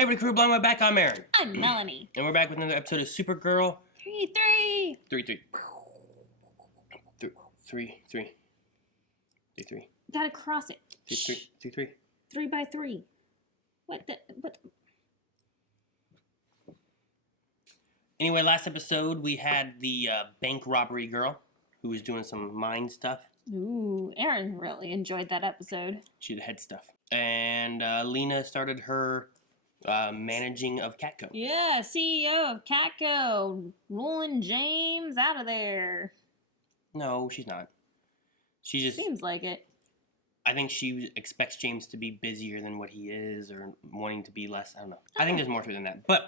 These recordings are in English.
Hey, everybody, crew, blowing my back. I'm Aaron. I'm Melanie. And we're back with another episode of Supergirl. 3-3. 3-3. Gotta cross it. 3-3. 3x3. What? Anyway, last episode we had the bank robbery girl who was doing some mind stuff. Ooh, Aaron really enjoyed that episode. She did head stuff. And Lena started her managing of Catco. Yeah, CEO of Catco. Rolling James out of there. No, she's not. She just... Seems like it. I think she expects James to be busier than what he is, or wanting to be less. I don't know. I think there's more to it than that. But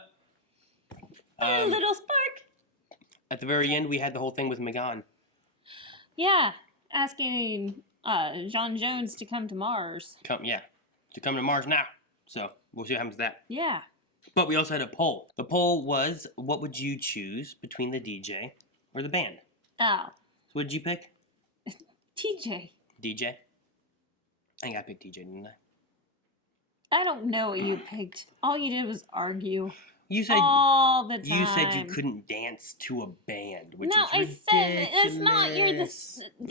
a little spark. At the very end, we had the whole thing with Megan. Yeah, asking John Jones to come to Mars. To come to Mars now. So we'll see what happens to that. Yeah. But we also had a poll. The poll was, what would you choose between the DJ or the band? Oh. So what did you pick? TJ. DJ? I think I picked TJ, didn't I? I don't know what you picked. All you did was argue. You said all the time. You said you couldn't dance to a band, which no, is ridiculous. I said it's not. You're the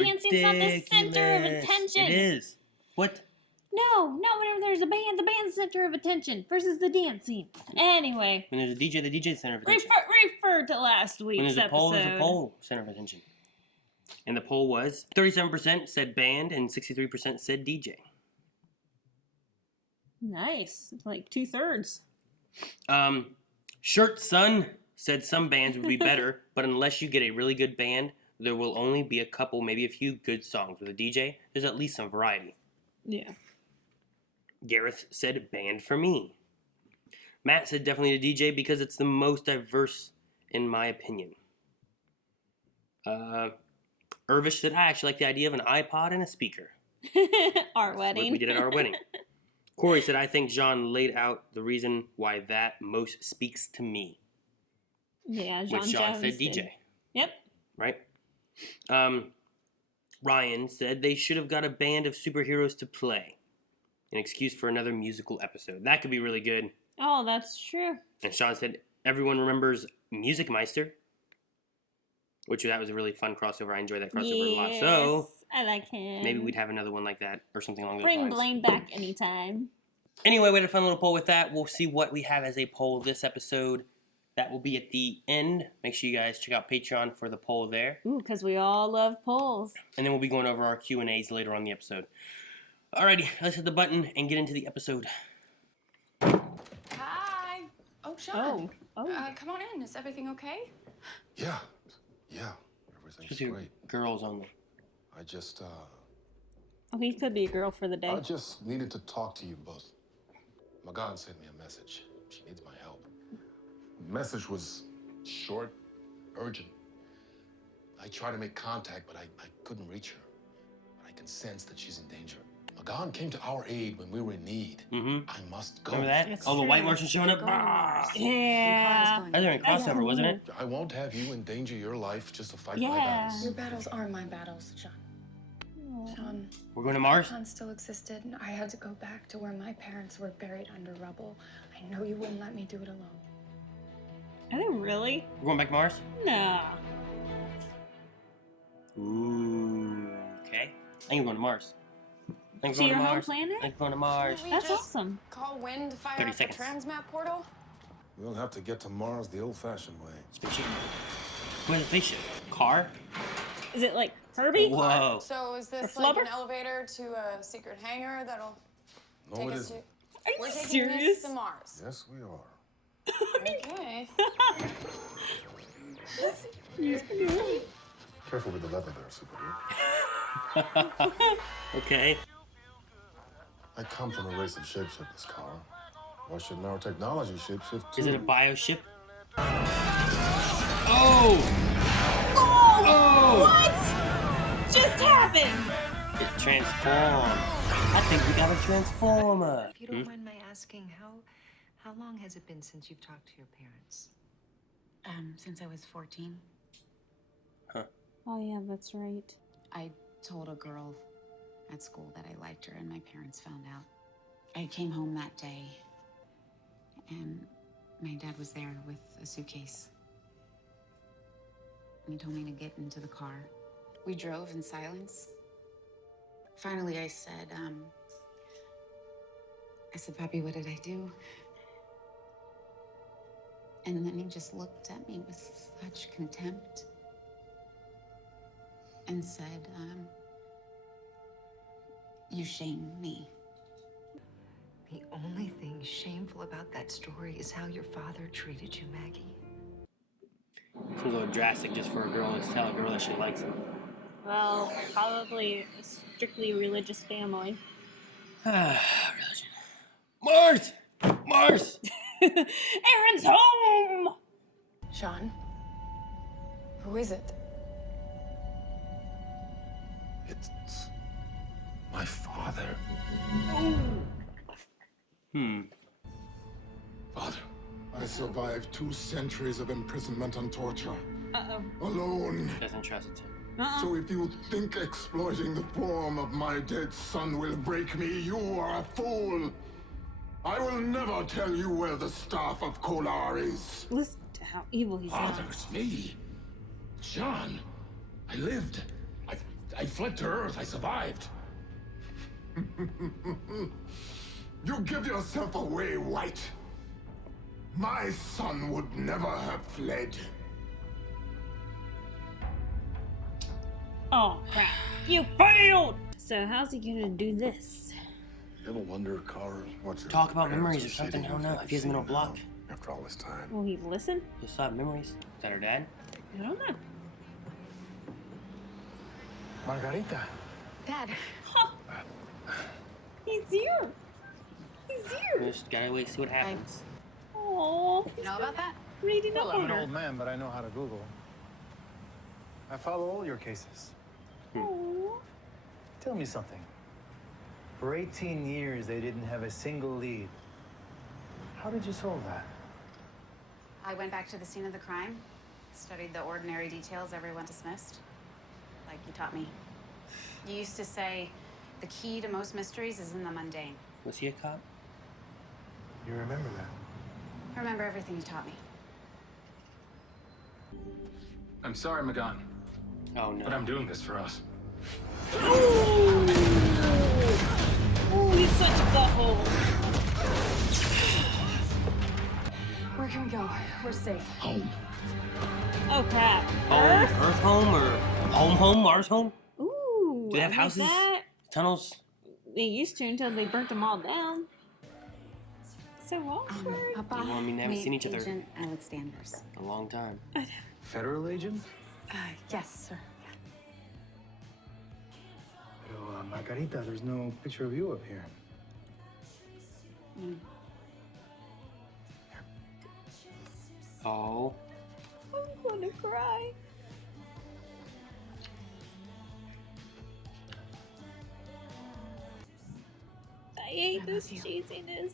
dancing's not the center of attention. It is. What? No, not whenever there's a band. The band's center of attention versus the dancing. Anyway. When there's a DJ, the DJ's center of attention. Refer to last week's When there's a poll, episode. there's a poll center of attention. And the poll was 37% said band and 63% said DJ. Nice. Like 2/3. Shirt Son said some bands would be better, but unless you get a really good band, there will only be a couple, maybe a few good songs. With a DJ, there's at least some variety. Yeah. Gareth said band for me. Matt said definitely a DJ because it's the most diverse in my opinion. Irvish said I actually like the idea of an iPod and a speaker. Our wedding. We did at our wedding. Corey said I think John laid out the reason why that most speaks to me. Yeah, John Which John Jones said DJ. did. Yep. Right? Ryan said they should have got a band of superheroes to play. An excuse for another musical episode. That could be really good. Oh, that's true. And Sean said everyone remembers Music Meister. Which that was a really fun crossover. I enjoyed that crossover a lot. So I like him. maybe we'd have another one like that or something along those Bring lines. Blaine back anytime. Anyway, we had a fun little poll with that. We'll see what we have as a poll this episode. That will be at the end. Make sure you guys check out Patreon for the poll there. Ooh, because we all love polls. And then we'll be going over our Q&As later on in the episode. Alrighty, let's hit the button and get into the episode. Hi. Oh, Sean. Oh. Come on in. Is everything okay? Yeah. Everything's Just your great. girls only. I just, Oh, he could be a girl for the day. I just needed to talk to you both. Magan sent me a message. She needs my help. The message was short, urgent. I tried to make contact, but I couldn't reach her. But I can sense that she's in danger. Magan came to our aid when we were in need. Mm-hmm. I must go. Remember that? It's Oh, the true. White Martian showing up? Yeah. That was during crossover, wasn't it? I won't have you endanger your life just to fight my Yeah. battles. Your battles are my battles, Sean. Sean, We're going to Mars? Sean still existed, and I had to go back to where my parents were buried under rubble. I know you wouldn't let me do it alone. Are they really? We're going back to Mars? No. Ooh, okay. I think we're going to Mars. I think To we're your going to home Mars. planet? I think we're going to Mars. We That's just awesome. Call Wynn to fire 30 up the seconds. transmat portal? We'll have to get to Mars the old-fashioned way. Spaceship. Where's the spaceship? Car? Is it like Herbie? Whoa. So is this Or like flubber? an elevator to a secret hangar that'll No, take it us isn't. to... Are We're you taking serious? this to Mars. Yes, we are. Okay. Careful with the leather there, Supergirl. Okay. I come from a race of shapeshifters, Kara. Why shouldn't our technology shapeshift too? Is it a bioship? Oh! Oh! What? Just happened? It transformed. I think we got a transformer. If you don't mind my asking, how long has it been since you've talked to your parents? Since I was 14. Oh, yeah, that's right. I told a girl at school that I liked her, and my parents found out. I came home that day, and my dad was there with a suitcase. And he told me to get into the car. We drove in silence. Finally, I said, Papi, what did I do? And then he just looked at me with such contempt and said, you shame me. The only thing shameful about that story is how your father treated you, Maggie. Seems a little drastic just for a girl to tell a girl that she likes him. Well, probably a strictly religious family. Religion. Mars! Mars! Aaron's home! Sean? Who is it? It's my father. Father, I survived 2 centuries of imprisonment and torture. Uh-oh. Alone. Doesn't trust it. So if you think exploiting the form of my dead son will break me, you are a fool. I will never tell you where the staff of Kolar is. Listen to how evil he Father, sounds. it's me. John. I lived. I fled to Earth. I survived. You give yourself away, White. My son would never have fled. Oh, crap. You failed! So how's he gonna do this? You ever wonder, Carl, what your Talk about parents memories are or something. I shitting don't know. if If he has him in a they've block. seen you now, after all this time. Will he listen? He'll still have memories. Is that her dad? I don't know. Margarita. Dad, He's here! He's We here! just gotta wait and see what happens. Oh, You know about that? reading Well, up I'm on an her. old man, but I know how to Google. I follow all your cases. Aw. Tell me something. For 18 years, they didn't have a single lead. How did you solve that? I went back to the scene of the crime, studied the ordinary details everyone dismissed, like you taught me. You used to say, the key to most mysteries is in the mundane. Was he a cop? You remember that? I remember everything you taught me. I'm sorry, Magan, Oh no. but I'm doing this for us. Oh, he's such a butthole. Where can we go? We're safe. Home. Oh, crap. Earth home or home, Mars home? Ooh. Do they have I like houses? that. Tunnels? They used to until they burnt them all down. So Oxford. Papa, Well, I mean, they haven't meet seen each other. Agent Alex Danvers. A long time. Federal agent? Yes, sir. Pero, Margarita, there's no picture of you up here. Oh. I'm gonna cry. I hate this cheesiness.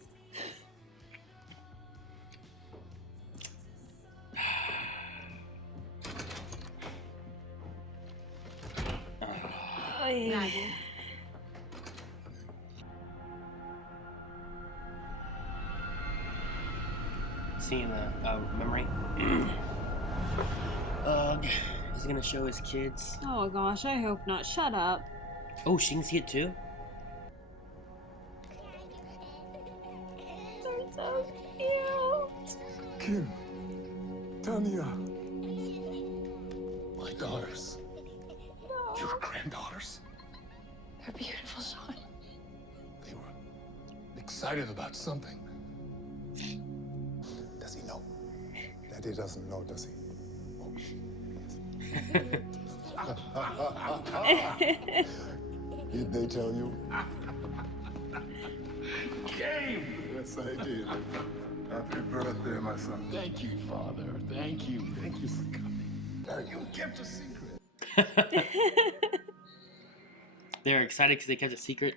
Maggie. Seeing the memory. Ugh. He's gonna show his kids. Oh gosh, I hope not. Shut up. Oh, she can see it too? They're so cute. Kim. Tanya. My daughters. Your granddaughters. They're beautiful, Sean. They were excited about something. Does he know? Daddy doesn't know, does he? Did they tell you? Game! Yes, I did. Happy birthday, my son. Thank you, Father. Thank you. Thank you for coming. You kept a secret. They're excited because they kept a secret.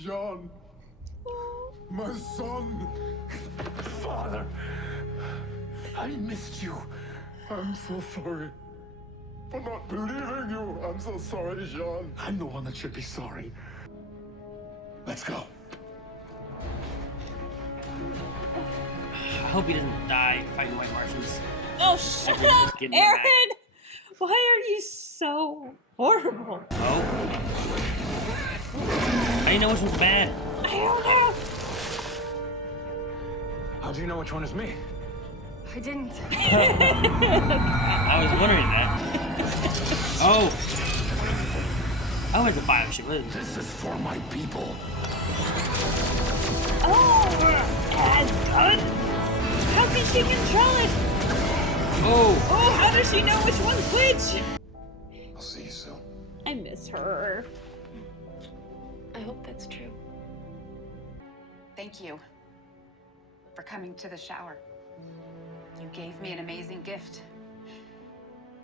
John. My son. Father, I missed you. I'm so sorry. for not believing you. I'm so sorry, Jean. I'm the one that should be sorry. Let's go. I hope he doesn't die fighting White Martians. Oh, shut Everyone's up, just getting them back. Aaron! Why are you so horrible? Oh. I didn't know which one's bad. I don't know. How'd you know which one is me? I didn't. I was wondering that. Oh. Oh, it's a bioship. What is this? This is for my people. Oh, it has guns. How can she control it? Oh. Oh, how does she know which one's which? I'll see you soon. I miss her. I hope that's true. Thank you for coming to the shower. You gave me an amazing gift.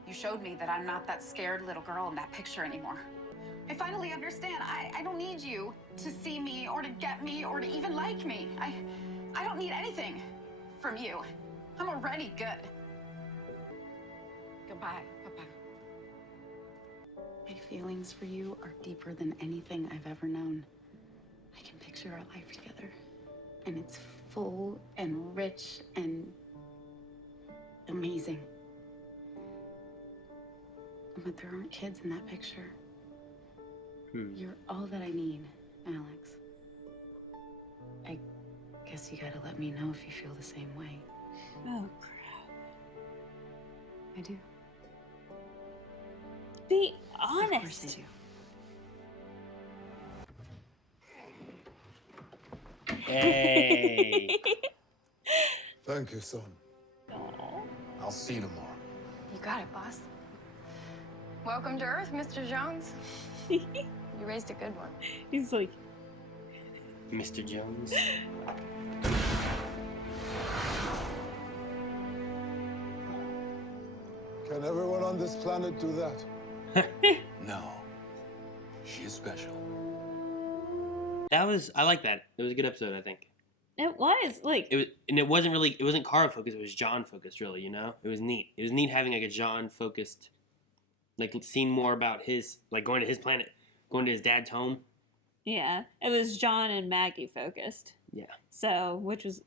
You showed me that I'm not that scared little girl in that picture anymore. I finally understand. I don't need you to see me or to get me or to even like me. I don't need anything from you. I'm already good. Goodbye, Papa. My feelings for you are deeper than anything I've ever known. I can picture our life together, and it's full and rich and amazing. But there aren't kids in that picture. You're all that I need, Alex. I guess you gotta let me know if you feel the same way. Oh, crap. I do. Be Of course honest. I do. Hey. Thank you, son. Aw. I'll see you tomorrow. You got it, boss. Welcome to Earth, Mr. Jones. You raised a good one. He's like, Mr. Jones. Can everyone on this planet do that? No. She is special. I like that. It was a good episode, I think. it was like, It wasn't Kara focused, it was John focused, really, you know? It was neat. It was neat having like a John focused, like seeing more about his, like going to his planet, going to his dad's home. yeah, it was John and Maggie focused. Yeah. So, which was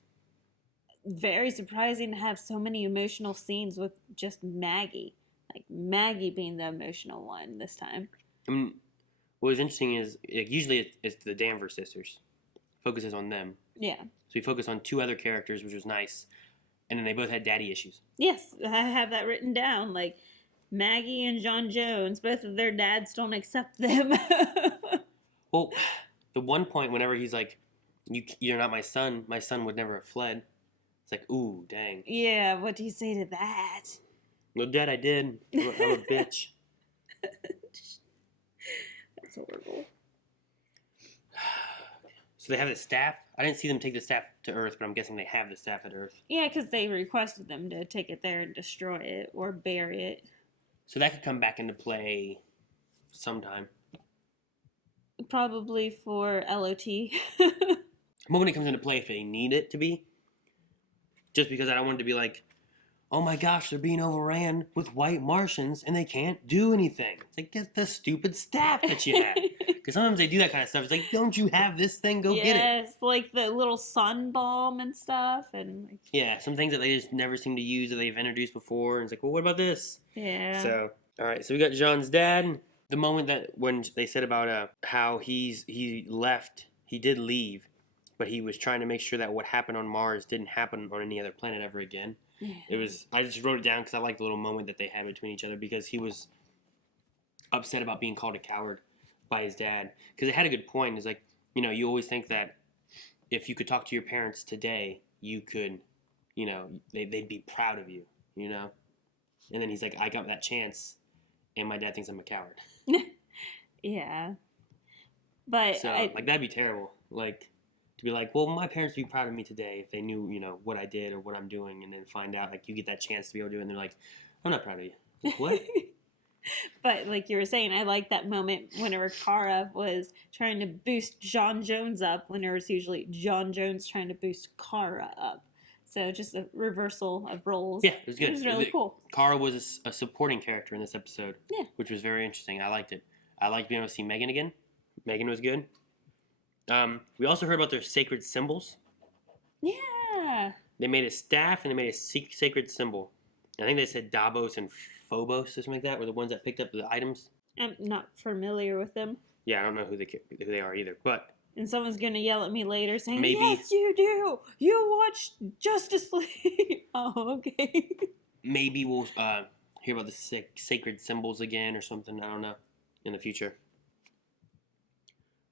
very surprising to have so many emotional scenes with just Maggie. Like Maggie being the emotional one this time. I mean, what was interesting is like, usually it's the Danvers sisters, focuses on them. Yeah. So we focused on two other characters, which was nice, and then they both had daddy issues. Yes, I have that written down. Like Maggie and John Jones, both of their dads don't accept them. Well, the one point whenever he's like, "You're not my son would never have fled." It's like, ooh, dang. Yeah, what do you say to that? No, Dad, I did. I'm a bitch. That's horrible. So they have the staff. I didn't see them take the staff to Earth, but I'm guessing they have the staff at Earth. Yeah, because they requested them to take it there and destroy it or bury it. So that could come back into play sometime. Probably for LOT. But when it comes into play, if they need it to be, just because I don't want it to be like, oh my gosh, they're being overran with white Martians and they can't do anything. It's like, get the stupid staff that you had. Because sometimes they do that kind of stuff. It's like, don't you have this thing? Go get it. Yes, like the little sun bomb and stuff. And like, Yeah, some things that they just never seem to use that they've introduced before. And it's like, well, what about this? yeah. So, all right, so we got John's dad. The moment that when they said about how he left, he did leave, but he was trying to make sure that what happened on Mars didn't happen on any other planet ever again. Yeah. It was. I just wrote it down because I liked the little moment that they had between each other because he was upset about being called a coward by his dad. Because it had a good point. It's like, you know, you always think that if you could talk to your parents today, you could, you know, they'd be proud of you, you know. And then he's like, I got that chance, and my dad thinks I'm a coward. Yeah. But So like that'd be terrible. Like to be like, well, my parents would be proud of me today if they knew, you know, what I did or what I'm doing, and then find out like you get that chance to be able to do it, and they're like, I'm not proud of you. Like, what? But like you were saying, I like that moment whenever Kara was trying to boost John Jones up when there was usually John Jones trying to boost Kara up. So just a reversal of roles. Yeah, it was good. It was really cool. Kara was a supporting character in this episode. Yeah. Which was very interesting. I liked it. I liked being able to see Megan again. Megan was good. We also heard about their sacred symbols. Yeah. They made a staff and they made a sacred symbol. I think they said Davos and Phobos or something like that were the ones that picked up the items. I'm not familiar with them. Yeah, I don't know who they are either. But And someone's going to yell at me later saying, maybe, yes, you do. You watched Justice League. Oh, okay. Maybe we'll hear about the sacred symbols again or something. I don't know. In the future.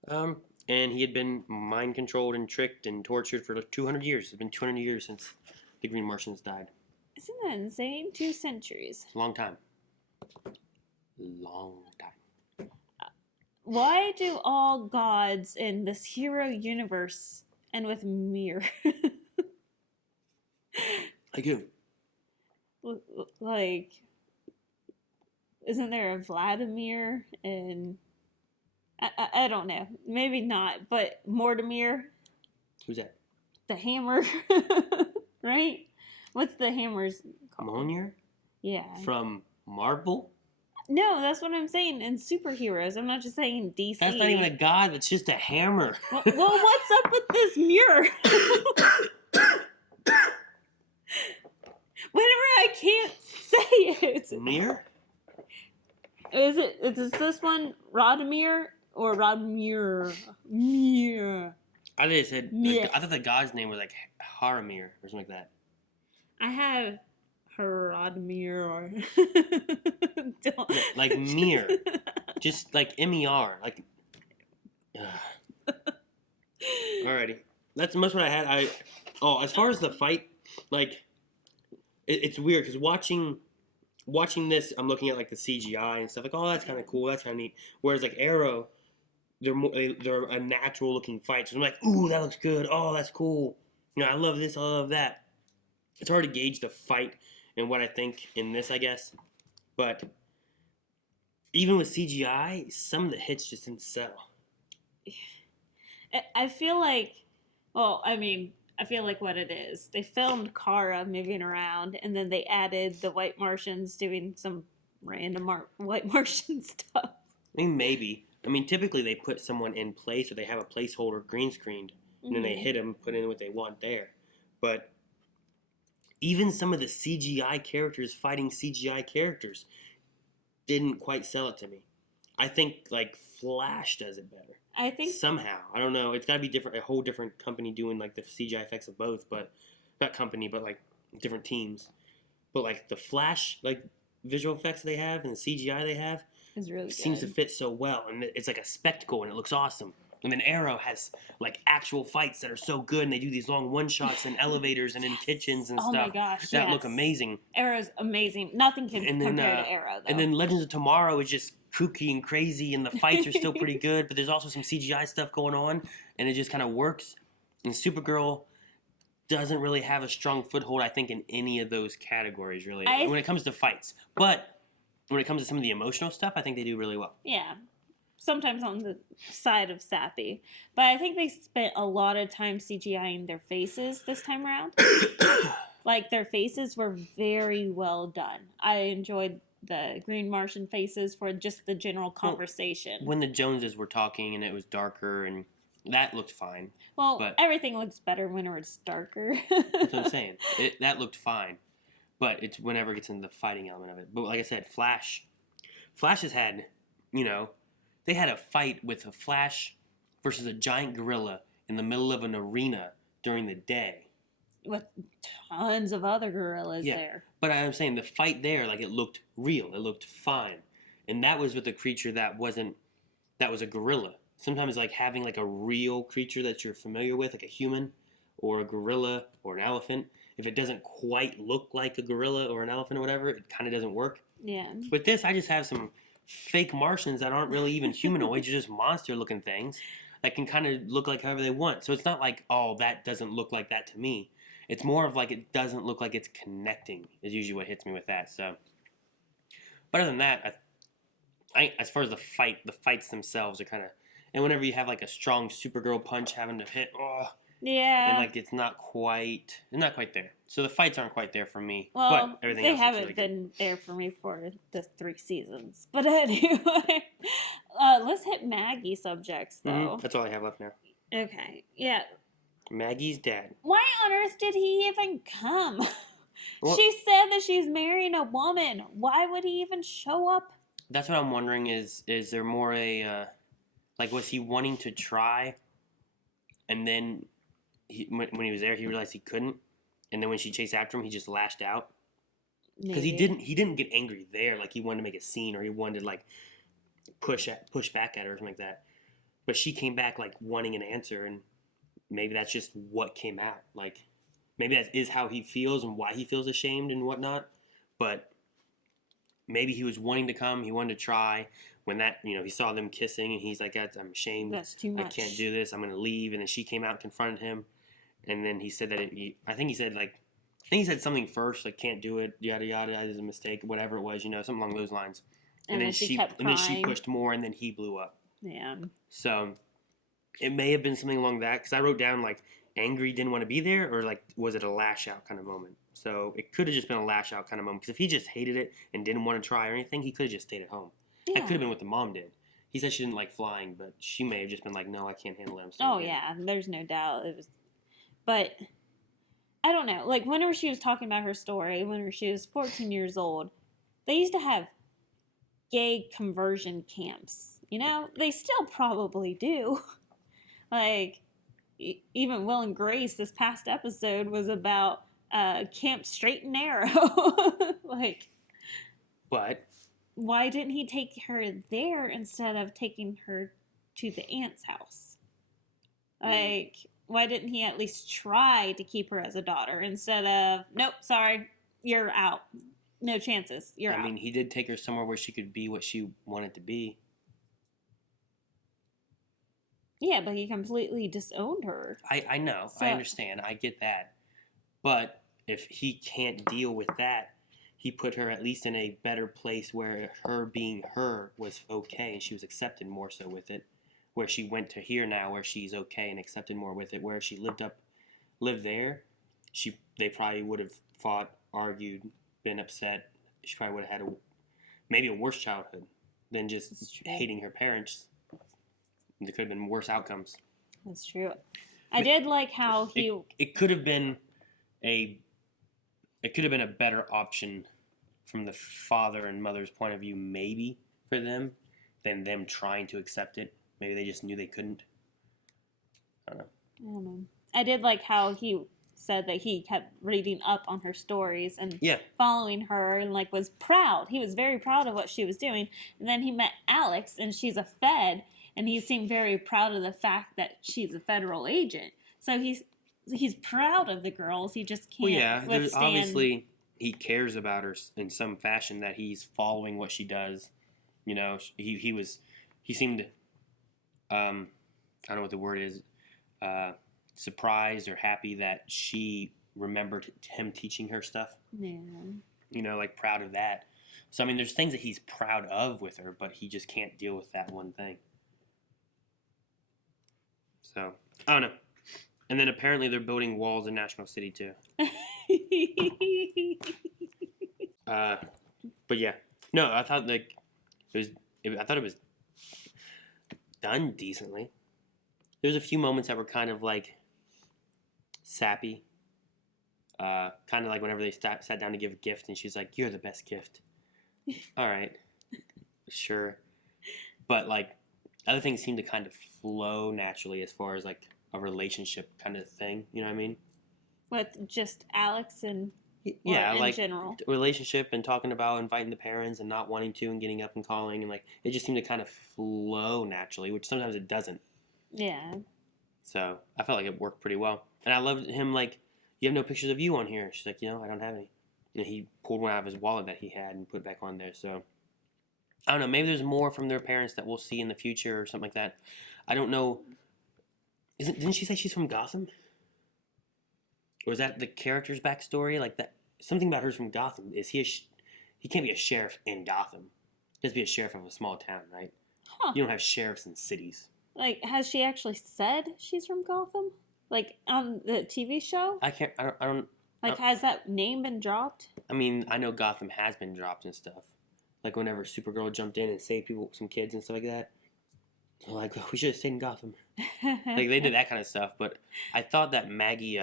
And he had been mind controlled and tricked and tortured for 200 years. It's been 200 years since the Green Martians died. Isn't that insane? 2 centuries. It's a long time. Long time. Why do all gods in this hero universe end with Mir? Like who? Like, isn't there a Vladimir and I don't know, maybe not, but Mortimer, Who's that? the hammer, right? What's the hammer's called? Mjolnir? Yeah. From Marvel? No, that's what I'm saying. In superheroes, I'm not just saying DC. That's not even a god. That's just a hammer. Well, what's up with this mirror? Whenever I can't say it. Mir? Is this one Radomir or Radomir? Mir. I think they said. Yeah. I thought the god's name was like Haramir or something like that. I have Radomir or Like Mir. Just like MER. Like. Alrighty. That's most what I had. As far as the fight, like, it's weird because watching this, I'm looking at like the CGI and stuff. Like, oh, that's kind of cool. That's kind of neat. Whereas like Arrow, they're a natural looking fight. So I'm like, ooh, that looks good. Oh, that's cool. You know, I love this. I love that. It's hard to gauge the fight and what I think in this, I guess. But even with CGI, some of the hits just didn't sell. I feel like, I feel like what it is. They filmed Kara moving around, and then they added the White Martians doing some random White Martian stuff. I mean, maybe. I mean, typically they put someone in place or they have a placeholder green screened, and then they hit them, put in what they want there. But even some of the CGI characters fighting CGI characters didn't quite sell it to me. I think, like, Flash does it better. I think somehow. I don't know. It's got to be different. A whole different company doing, like, the CGI effects of both, but not company, but, like, different teams. But, like, the Flash, like, visual effects they have and the CGI they have is really seems to fit so well, and it's like a spectacle, and it looks awesome. And then Arrow has like actual fights that are so good, and they do these long one shots in elevators and in kitchens and stuff. Oh my gosh, that look amazing. Arrow's amazing. Nothing can compare to Arrow, though. And then Legends of Tomorrow is just kooky and crazy, and the fights are still pretty good, but there's also some CGI stuff going on, and it just kind of works. And Supergirl doesn't really have a strong foothold, I think, in any of those categories, really, when it comes to fights. But when it comes to some of the emotional stuff, I think they do really well. Yeah. Sometimes on the side of sappy. But I think they spent a lot of time CGIing their faces this time around. Like, their faces were very well done. I enjoyed the Green Martian faces for just the general conversation. When the Joneses were talking and it was darker, and that looked fine. Well, but everything looks better when it's darker. That's what I'm saying. That looked fine. But it's whenever it gets into the fighting element of it. But like I said, Flash has had, they had a fight with a Flash versus a giant gorilla in the middle of an arena during the day. With tons of other gorillas there. But I'm saying the fight there, like, it looked real. It looked fine. And that was with a creature that was a gorilla. Sometimes, like, having, like, a real creature that you're familiar with, like a human or a gorilla or an elephant, if it doesn't quite look like a gorilla or an elephant or whatever, it kind of doesn't work. Yeah. With this, I just have some fake Martians that aren't really even humanoids, they're just monster-looking things that can kind of look like however they want. So it's not like, oh, that doesn't look like that to me. It's more of like it doesn't look like it's connecting is usually what hits me with that. So, but other than that, I as far as the fights themselves are kind of, and whenever you have like a strong Supergirl punch having to hit, Yeah. And like it's not quite there. So the fights aren't quite there for me. Well, but everything they else haven't looks really been there for me for the 3 seasons. But anyway, let's hit Maggie subjects good. though. That's all I have left now. Okay, yeah. Maggie's dad. Why on earth did he even come? Well, she said that she's marrying a woman. Why would he even show up? that's what I'm wondering. Is there more like was he wanting to try, and then when he was there he realized he couldn't, and then when she chased after him he just lashed out because he didn't get angry there like he wanted to make a scene or he wanted to like push back at her or something like that. But she came back like wanting an answer, and maybe that's just what came out. Like maybe that is how he feels and why he feels ashamed and whatnot. But maybe he was wanting to come. He wanted to try. When that, he saw them kissing and he's like, I'm ashamed. That's too much. I can't do this. I'm going to leave. And then she came out and confronted him. And then he said that I think he said something first, like can't do it, yada yada, that is a mistake, whatever it was, something along those lines. And then she kept crying. And then she pushed more, and then he blew up. Yeah. So it may have been something along that, because I wrote down like angry, didn't want to be there, or like was it a lash out kind of moment? So it could have just been a lash out kind of moment, because if he just hated it and didn't want to try or anything, he could have just stayed at home. Yeah. That could have been what the mom did. He said she didn't like flying, but she may have just been like, no, I can't handle it. I'm Oh yeah, there's no doubt it was, but I don't know. Like whenever she was talking about her story, whenever she was 14 years old, they used to have gay conversion camps. They still probably do. Like even Will and Grace, this past episode was about Camp Straight and Narrow. Like, but why didn't he take her there instead of taking her to the aunt's house? Like, why didn't he at least try to keep her as a daughter instead of, nope, sorry, you're out. No chances. You're out. I mean, he did take her somewhere where she could be what she wanted to be. Yeah, but he completely disowned her. I know. So, I understand. I get that. But if he can't deal with that, he put her at least in a better place where her being her was okay and she was accepted more so with it. Where she went to here now where she's okay and accepted more with it. Where she lived there, they probably would have fought, argued, been upset. She probably would have had maybe a worse childhood than just hating her parents. There could have been worse outcomes. That's true. I did like how it could have been a better option from the father and mother's point of view, maybe for them, than them trying to accept it. Maybe they just knew they couldn't. I don't know. I did like how he said that he kept reading up on her stories and following her and like was proud. He was very proud of what she was doing. And then he met Alex and she's a Fed and he seemed very proud of the fact that she's a federal agent. So he's proud of the girls. He just can't withstand. Obviously he cares about her in some fashion that he's following what she does. He seemed I don't know what the word is, surprised or happy that she remembered him teaching her stuff. Yeah. Like proud of that. So, I mean, there's things that he's proud of with her, but he just can't deal with that one thing. So, I don't know. And then apparently they're building walls in National City, too. But yeah. No, I thought I thought it was done decently. There's a few moments that were kind of like sappy. Kind of like whenever they sat down to give a gift and she's like, "You're the best gift." All right. Sure. But like other things seem to kind of flow naturally as far as like a relationship kind of thing. You know what I mean? With just Alex and in general. Relationship and talking about inviting the parents and not wanting to and getting up and calling and like it just seemed to kind of flow naturally, which sometimes it doesn't. Yeah. So I felt like it worked pretty well. And I loved him like, "You have no pictures of you on here." She's like, "I don't have any." And he pulled one out of his wallet that he had and put it back on there. So I don't know. Maybe there's more from their parents that we'll see in the future or something like that. I don't know. Didn't she say she's from Gotham? Or is that the character's backstory? Like that, something about her's from Gotham. Is he he can't be a sheriff in Gotham. He has to be a sheriff of a small town, right? Huh. You don't have sheriffs in cities. Like, has she actually said she's from Gotham? Like on the TV show? I don't. Like, has that name been dropped? I mean, I know Gotham has been dropped and stuff. Like whenever Supergirl jumped in and saved people, some kids and stuff like that. They're like, oh, we should have stayed in Gotham. Like they did that kind of stuff. But I thought that Maggie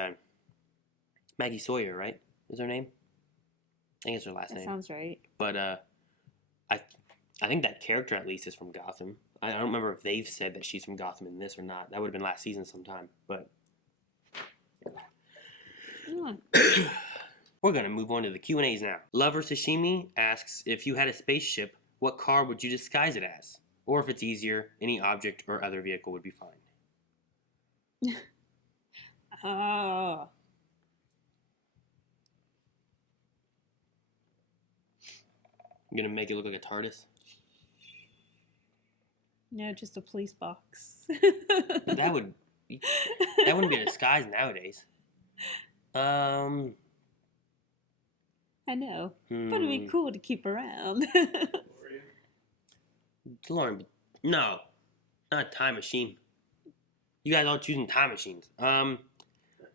Sawyer, right, is her name? I think it's her last That name. sounds right. But I think that character at least is from Gotham. I don't remember if they've said that she's from Gotham in this or not. That would have been last season sometime. But we're gonna move on to the Q&As now. Lover Sashimi asks, if you had a spaceship, what car would you disguise it as? Or if it's easier, any object or other vehicle would be fine. Oh. I'm gonna make it look like a TARDIS. No, just a police box. That wouldn't be a disguise nowadays. I know. But it'd be cool to keep around. DeLorean, no, not a time machine. You guys all choosing time machines.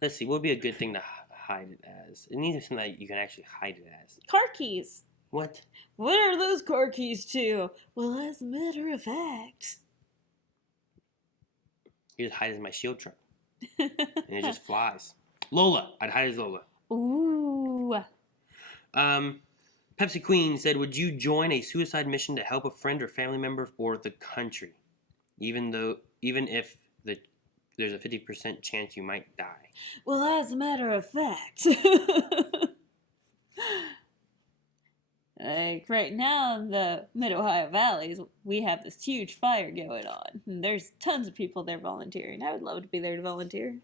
Let's see, what would be a good thing to hide it as? It needs something that you can actually hide it as. Car keys. What? What are those car keys to? Well, as a matter of fact. You just hide it as my shield truck. And it just flies. Lola. I'd hide it as Lola. Ooh. Pepsi Queen said, would you join a suicide mission to help a friend or family member or the country? Even if there's a 50% chance you might die. Well, as a matter of fact. Like, right now in the Mid-Ohio Valleys, we have this huge fire going on. And there's tons of people there volunteering. I would love to be there to volunteer.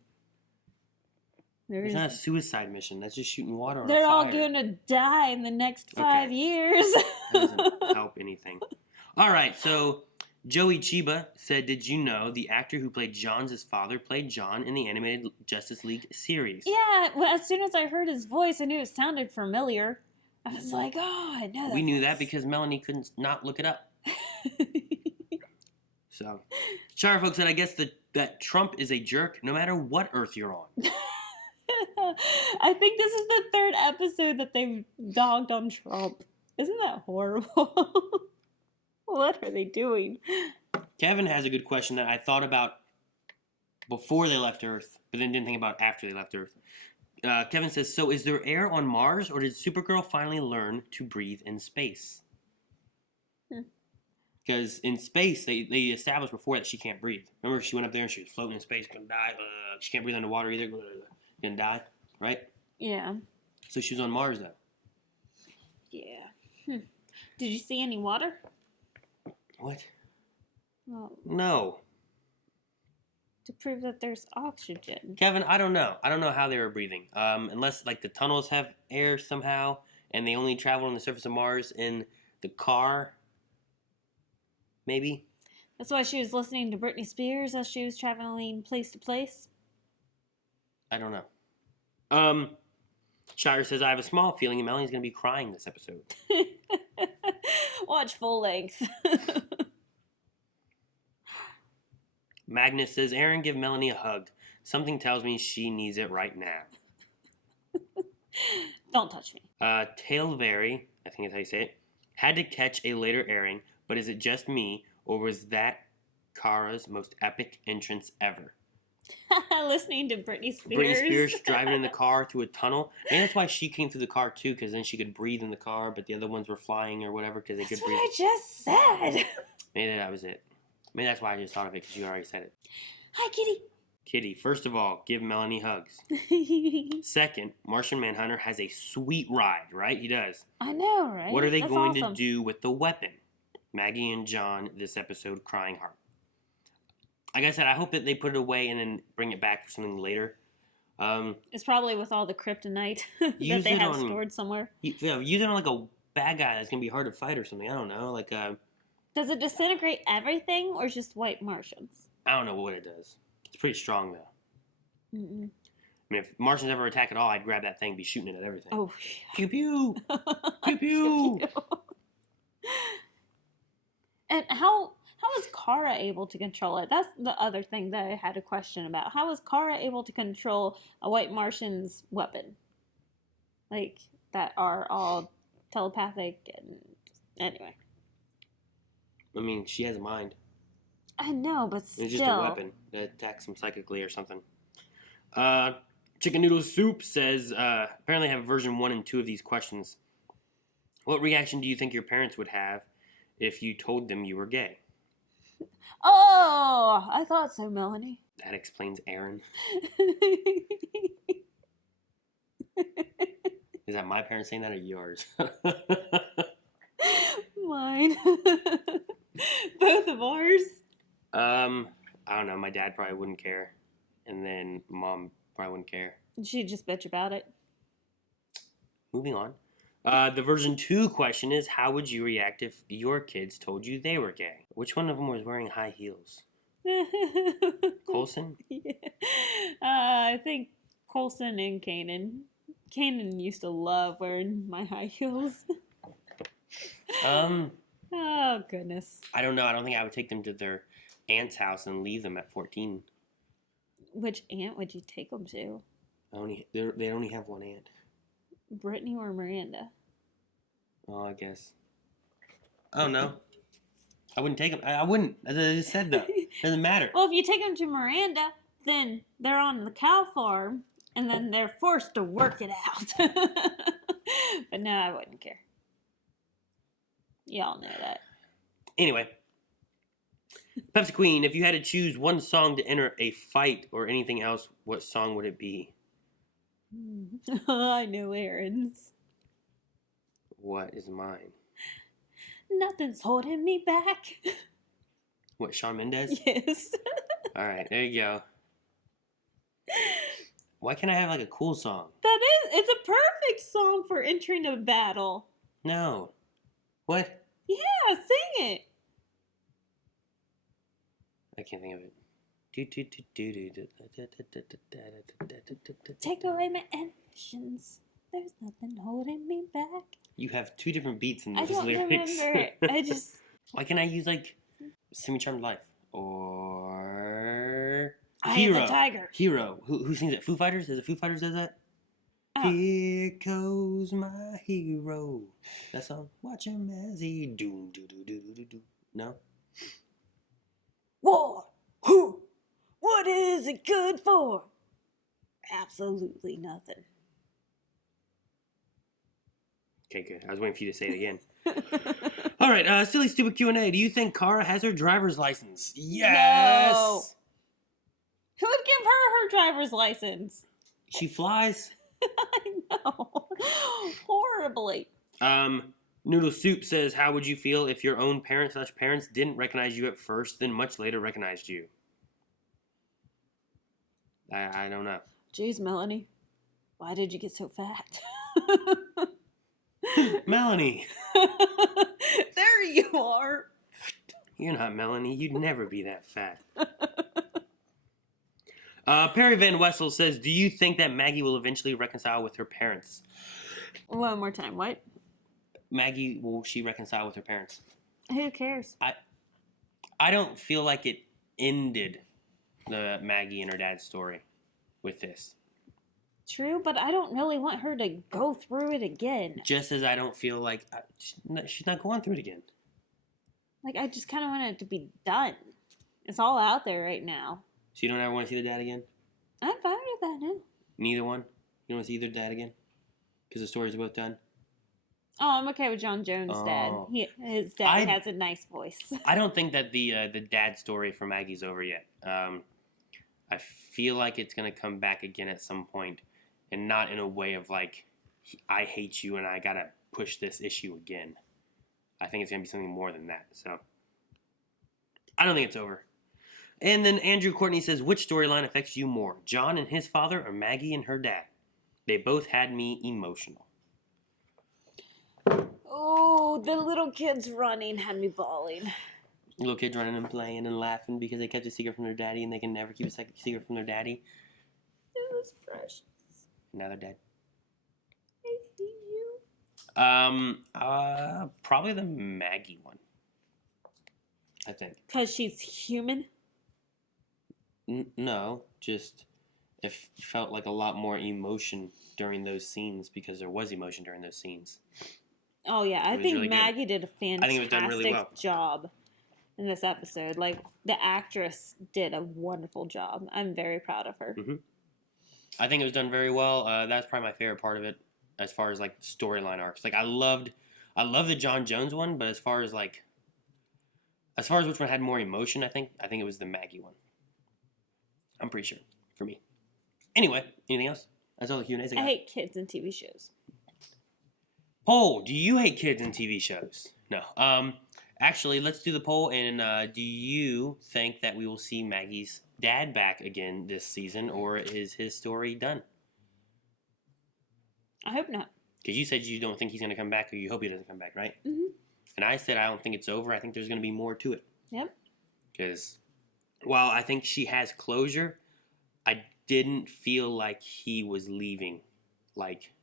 It's not a suicide mission. That's just shooting water on a They're fire. all going to die in the next 5 years. That doesn't help anything. All right, so Joey Chiba said, did you know the actor who played John's father played John in the animated Justice League series? Yeah, well, as soon as I heard his voice, I knew it sounded familiar. I was like, oh, I know that. We knew that because Melanie couldn't not look it up. So, Shire folks said, I guess that Trump is a jerk no matter what Earth you're on. I think this is the 3rd episode that they've dogged on Trump. Isn't that horrible? What are they doing? Kevin has a good question that I thought about before they left Earth, but then didn't think about after they left Earth. Kevin says, so is there air on Mars, or did Supergirl finally learn to breathe in space? Because in space, they established before that she can't breathe. Remember, she went up there and she was floating in space, gonna die. She can't breathe underwater either, gonna die, right? Yeah. So she was on Mars, though. Yeah. Did you see any water? What? Well, No. to prove that there's oxygen. Kevin, I don't know. I don't know how they were breathing. Unless, like, the tunnels have air somehow, and they only travel on the surface of Mars in the car. Maybe. That's why she was listening to Britney Spears as she was traveling place to place. I don't know. Shire says, I have a small feeling Melanie's going to be crying this episode. Watch full length. Magnus says, Aaron, give Melanie a hug. Something tells me she needs it right now. Don't touch me. Tailvary, I think that's how you say it, had to catch a later airing, but is it just me, or was that Kara's most epic entrance ever? Listening to Britney Spears. Britney Spears driving in the car through a tunnel. And that's why she came through the car, too, because then she could breathe in the car, but the other ones were flying or whatever because they That's could what breathe. I just said. Maybe that was it. Maybe that's why I just thought of it, because you already said it. Hi, kitty. Kitty, first of all, give Melanie hugs. Second, Martian Manhunter has a sweet ride, right? He does. I know, right? What are they That's going awesome. to do with the weapon? Maggie and John, this episode, crying heart. Like I said, I hope that they put it away and then bring it back for something later. It's probably with all the kryptonite that Use they it have on- stored somewhere. Use it on like a bad guy that's going to be hard to fight or something. I don't know. Like, Does it disintegrate everything or just white Martians? I don't know what it does. It's pretty strong, though. Mm-mm. I mean, if Martians ever attack at all, I'd grab that thing and be shooting it at everything. Oh, Pew pew! Pew pew! And how How was Kara able to control it? That's the other thing that I had a question about. How was Kara able to control a white Martian's weapon? Like, that are all telepathic and... Anyway. I mean, she has a mind. I know, but still. It's just a weapon that attacks him psychically or something. Chicken Noodle Soup says, apparently I have version 1 and 2 of these questions. What reaction do you think your parents would have if you told them you were gay? Oh, I thought so, Melanie. That explains Aaron. Is that my parents saying that or yours? Mine. Both of ours. I don't know. My dad probably wouldn't care. And then mom probably wouldn't care. She'd just bitch about it. Moving on. The version 2 question is, how would you react if your kids told you they were gay? Which one of them was wearing high heels? Coulson? Yeah. I think Coulson and Kanan. Kanan used to love wearing my high heels. Oh, goodness. I don't know. I don't think I would take them to their aunt's house and leave them at 14. Which aunt would you take them to? They only have one aunt. Brittany or Miranda? Oh, I guess. I don't know. I wouldn't take them. I wouldn't. As I just said, though. Doesn't matter. Well, if you take them to Miranda, then they're on the cow farm, and then they're forced to work it out. But no, I wouldn't care. Y'all know that. Anyway. Pepsi Queen, if you had to choose one song to enter a fight or anything else, what song would it be? I know Aaron's. What is mine? Nothing's holding me back. What, Shawn Mendes? Yes. All right, there you go. Why can't I have like a cool song? It's a perfect song for entering a battle. No. What? Yeah, sing it. I can't think of it. Take away my ambitions. There's nothing holding me back. You have 2 different beats in I those don't lyrics. remember it. I just... Why can't I use like Semi Charmed Life or I Am the Tiger. Hero. Who sings it? Foo Fighters? Is it Foo Fighters does that? Oh. Here goes my hero. That song. Watch him as he do do do do do do. No. War. Who? What is it good for? Absolutely nothing. Okay, good. I was waiting for you to say it again. All right, silly stupid Q&A. Do you think Kara has her driver's license? Yes. No. Who would give her her driver's license? She flies. I know. Horribly. Noodle Soup says, how would you feel if your own parents didn't recognize you at first, then much later recognized you? I don't know. Jeez, Melanie. Why did you get so fat? Melanie. There you are. You're not Melanie. You'd never be that fat. Perry Van Wessel says, do you think that Maggie will eventually reconcile with her parents? One more time, what? Maggie, will she reconcile with her parents? Who cares? I don't feel like it ended the Maggie and her dad's story with this. True, but I don't really want her to go through it again. Just as I don't feel like she's not going through it again. Like, I just kind of want it to be done. It's all out there right now. So you don't ever want to see the dad again? I'm fine with that now. Neither one? You don't want to see either dad again? Because the stories are both done? Oh, I'm okay with John Jones' dad. His dad has a nice voice. I don't think that the dad story for Maggie's over yet. I feel like it's going to come back again at some point, and not in a way of like, I hate you and I got to push this issue again. I think it's going to be something more than that. So, I don't think it's over. And then Andrew Courtney says, which storyline affects you more, John and his father or Maggie and her dad? They both had me emotional. Oh, the little kids running had me bawling. Little kids running and playing and laughing because they kept a secret from their daddy and they can never keep a secret from their daddy. It was precious. Now they're dead. I hate you. Probably the Maggie one. I think. Because she's human? No, just it felt like a lot more emotion during those scenes because there was emotion during those scenes. Oh, yeah. I It was think really good. Maggie did a I think it was done really fantastic well. job in this episode. Like, the actress did a wonderful job. I'm very proud of her. Mm-hmm. I think it was done very well. That's probably my favorite part of it, as far as like storyline arcs. Like I loved the John Jones one, but as far as which one had more emotion, I think it was the Maggie one. I'm pretty sure for me. Anyway, anything else? That's all the Q&As I got. I hate kids in TV shows. Poll: do you hate kids in TV shows? No. Actually, let's do the poll. And do you think that we will see Maggie's dad back again this season, or is his story done? I hope not. Because you said you don't think he's going to come back, or you hope he doesn't come back, right? Mm-hmm. And I said I don't think it's over. I think there's going to be more to it. Yep. Because while I think she has closure, I didn't feel like he was leaving, like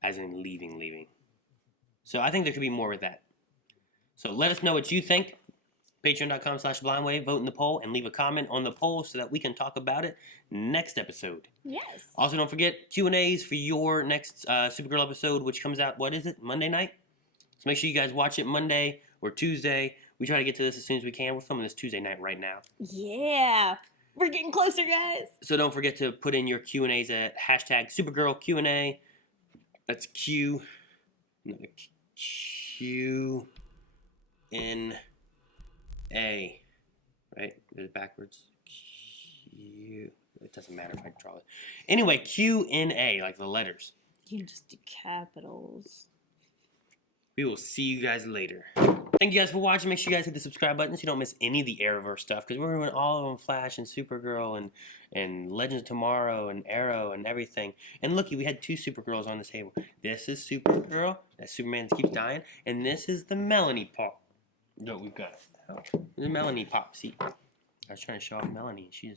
as in leaving. So I think there could be more with that. So let us know what you think. Patreon.com/blindwave. Vote in the poll and leave a comment on the poll so that we can talk about it next episode. Yes. Also, don't forget Q&As for your next Supergirl episode, which comes out, what is it, Monday night? So make sure you guys watch it Monday or Tuesday. We try to get to this as soon as we can. We're filming this Tuesday night right now. Yeah. We're getting closer, guys. So don't forget to put in your Q&As at hashtag Supergirl Q&A. That's Q. No, Q. N. A. Right? Is it backwards? Q. It doesn't matter if I draw it. Anyway, Q N A, like the letters. You can just do capitals. We will see you guys later. Thank you guys for watching. Make sure you guys hit the subscribe button so you don't miss any of the Arrowverse stuff. Because we're doing all of them, Flash and Supergirl and Legends of Tomorrow and Arrow and everything. And looky, we had 2 Supergirls on the table. This is Supergirl. That Superman keeps dying. And this is the Melanie Pop. No, we've got the Melanie Pop. See? I was trying to show off Melanie. She's